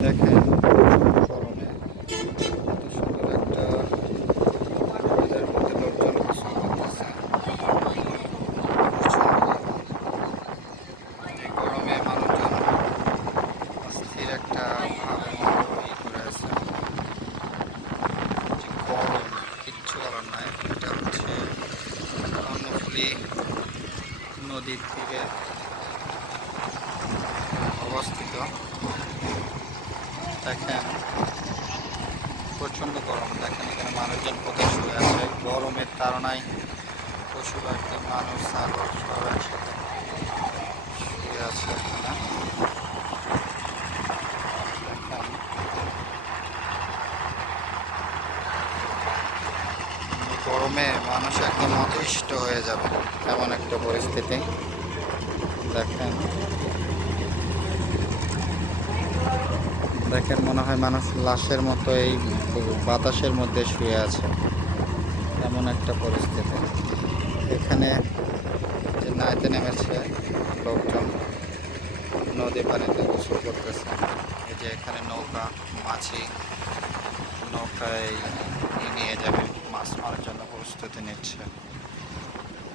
দেখেন গরমে কত সুন্দর একটা ওয়েদার মধ্যে লোকজন গোসল গরমে মানুষজন অস্থির একটা ভাবের করে আছে। গরম, কিচ্ছু করার নাই। এটা হচ্ছে কর্ণফুলী নদীর তীরে অবস্থিত। দেখেন, প্রচণ্ড গরম। দেখেন এখানে মানুষজন কোথায় শুয়ে আছে। গরমের তাড়নায় পশু পাখি মানুষ ছাগল সব একসাথে শুয়ে আছে এখানে। গরমে মানুষ একদম অতিষ্ঠ হয়ে যাবে এমন একটা পরিস্থিতি। দেখেন। দেখেন মনে হয় মানুষ লাশের মতো এই বাতাসের মধ্যে শুয়ে আছে। এমন একটা পরিস্থিতি। এখানে যে নাইতে নেমেছে লোকজন, নদী পানিতে গোসল করতেছে। এই যে এখানে নৌকা, মাছি, নৌকায় নিয়ে যাবে, মাছ মারার জন্য প্রস্তুতি নিচ্ছে।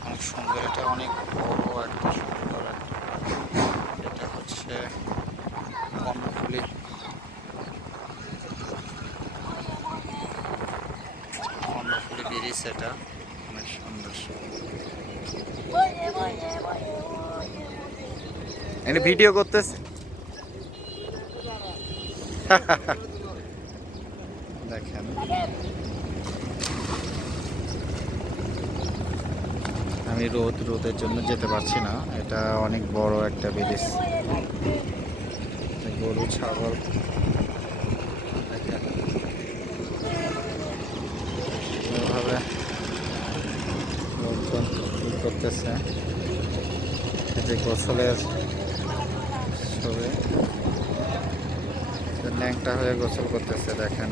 অনেক সুন্দর, এটা অনেক বড় একটা সুন্দর এটা হচ্ছে কর্ণফুলী কর্ণফুলী ব্রিজ এটা। অনেক সুন্দর। এনে ভিডিও করতেছে। দেখেন। আমি রোদ রোদের জন্য যেতে পারছি না। এটা অনেক বড় একটা ব্রিজ গরু ছাগল দেখেন এভাবে লোকজন ই করতেছে। যে গোসলের ছবি। ল্যাংটা হয়ে গোসল করতেছে দেখেন।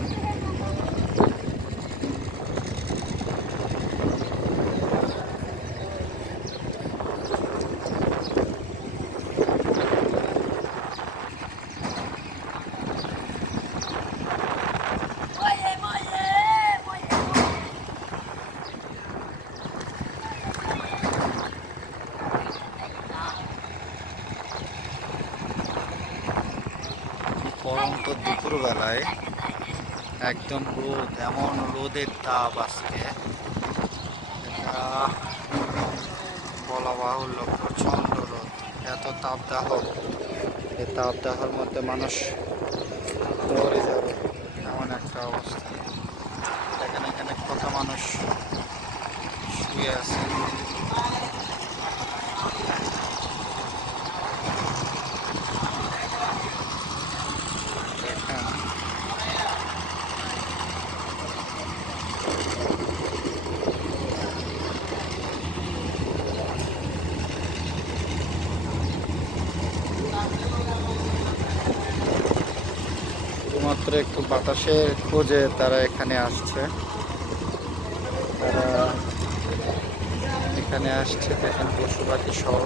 দুপুরবেলায় একদম রোদ, এমন রোদের তাপ আজকে। বলা বাহুল্য, প্রচণ্ড রোদ। এত তাপদাহ, এই তাপদাহর মধ্যে মানুষ মরে যাবে, এমন একটা অবস্থা। এখানে এখানে কত মানুষ শুয়ে আছে দেখেন শুধুমাত্র একটু বাতাসে খোঁজে তারা এখানে আসছে। তারা এখানে আসছে, দেখেন পশু পাখি সহ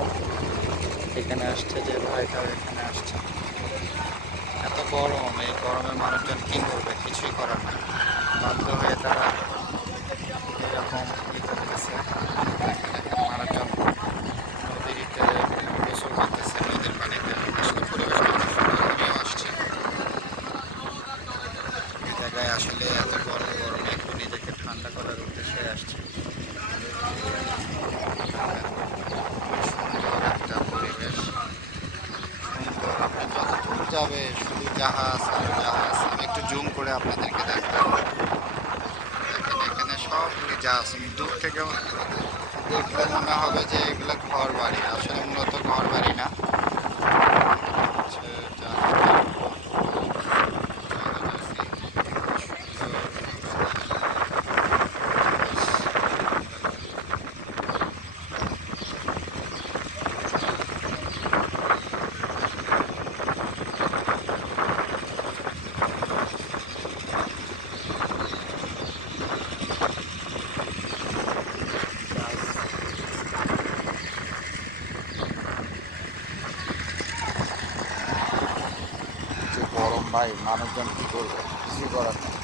এখানে আসছে যে ভাই তারা এখানে আসছে। এত গরম, এই গরমে মানুষজন কী করবে? কিছুই করার না বাধ্য হয়ে তারা এরকম ই করতেছে দেখেন মানুষজন নদীতে গোসল করতেছে নদীর পানিতে আসলে পরিবেশ অনেক সুন্দর আমিও আসছি এই জায়গায় আসলে এত গরম গরমে, একটু নিজেকে ঠান্ডা করার উদ্দেশ্যে আসছে। সুন্দর পরিবেশ সুন্দর যাবে শুধু জাহাজ আর জাহাজ আমি একটু জুম করে আপনাদেরকে দেখাবো। দেখেন এখানে সবগুলি জাহাজ দূর থেকে দেখলে মনে হবে যে এগুলো ঘর বাড়ি আসলে মূলত ঘর বাড়ি না ভাই মানুষজন কি করবে? কিছুই করার নেই।